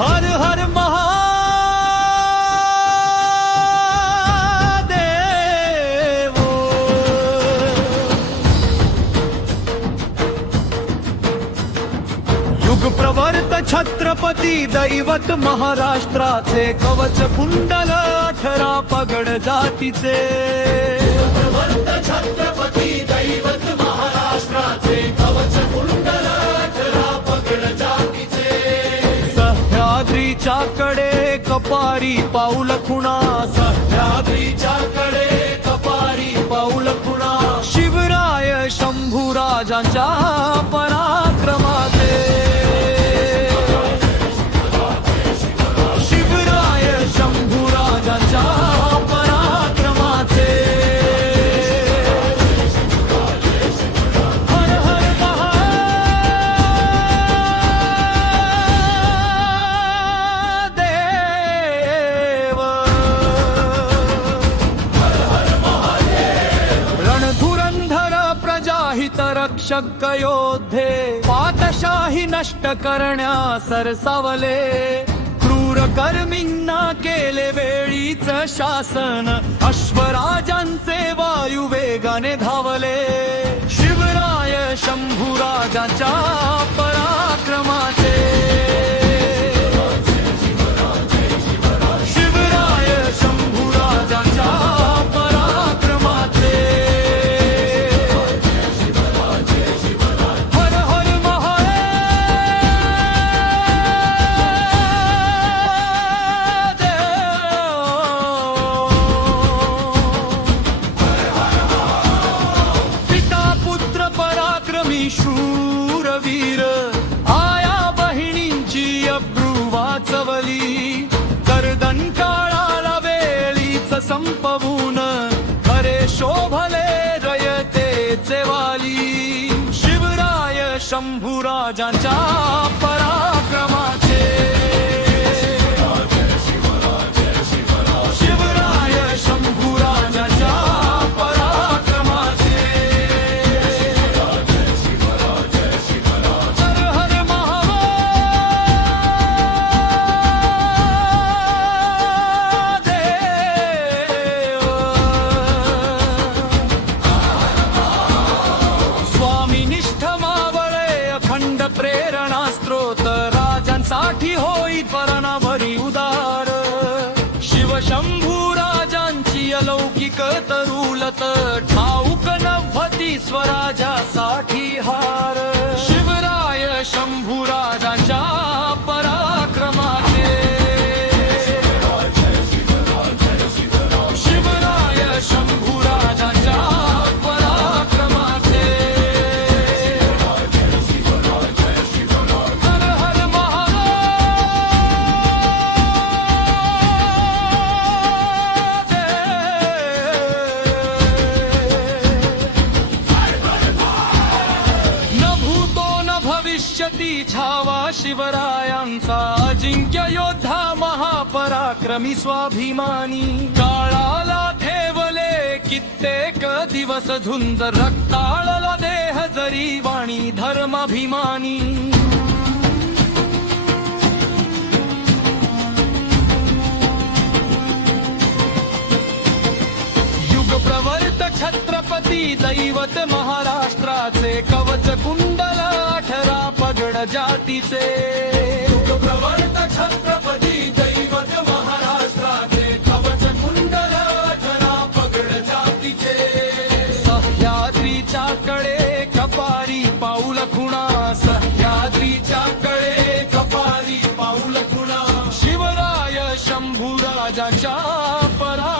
हर हर महादेव। युग प्रवर्त छत्रपती दैवत महाराष्ट्राचे कवच कुंडल 18 पगड जातीचे। प्रवर्त छत्रपती दैवत महाराष्ट्राचे कवच कुंडल 18 पगड जातीचे। सह्याद्रीच्या कडे कपारी पाऊल खुणा, सह्याद्रीच्या कडे कपारी पाऊल खुणा। शिवराय शंभूराजांच्या पराक्रमाचे। शिवराय शंभूराजांच्या पराक्रमाचे। हर हर महादेव। रणधुरंधर प्रजाहित रक्षक योद्धे, पातशाही नष्ट करण्या सरसावले। क्रूर कर्मींना केले वेळीच शासन, अश्वराजांचे वायू वेगाने धावले। शिवराय शंभूराजांच्या पराक्रमाचे। शिवराय शंभूराजांच्या पराक्रमाचे। हर हर महादेव। पिता पुत्र पराक्रमी शूरवीर, आया बहिणींची अब्रू वाचवली। गर्दन काळाला वेळीच संपवून, खरे शोभले रयतेचे वाली। शिवराय शंभूराजांच्या पराक्रमाचे। शिवराय शंभूराजांच्या पराक्रमाचे। हर हर महादेव। स्वामीनिष्ठ मावळे अखंड प्रेरणा स्त्रोत, राजांसाठी होई पराणाभरी उदार। शिवशंभूराजांची अलौकिक तरुलत, ठाऊक नव्हती स्वराजासाठी हार। शिवराय शंभूराजांच्या पराक्रमाचे। शिवराय शंभूराजांच्या पराक्रमाचे। हर हर महादेव। न भूतो न भविष्यती छावा शिवरायांचा, अजिंक्य योद्धा महापराक्रमी स्वाभिमानी। काळाला ठेवले कित्येक दिवस झुंज, रक्ताळला देह जरी वाणी धर्माभिमानी। युग प्रवर्त छत्रपती दैवत महाराष्ट्राचे कवच कुंडल 18 पगड जातीचे। युग प्रवर्त छत्रपती दैवत महाराष्ट्राचे कवच कुंडल 18 पगड जातीचे। सह्याद्रीच्या कडे कपारी पाऊल खुणा, सह्याद्रीच्या कडे कपारी पाऊल खुणा। शिवराय शंभूराजांच्या परा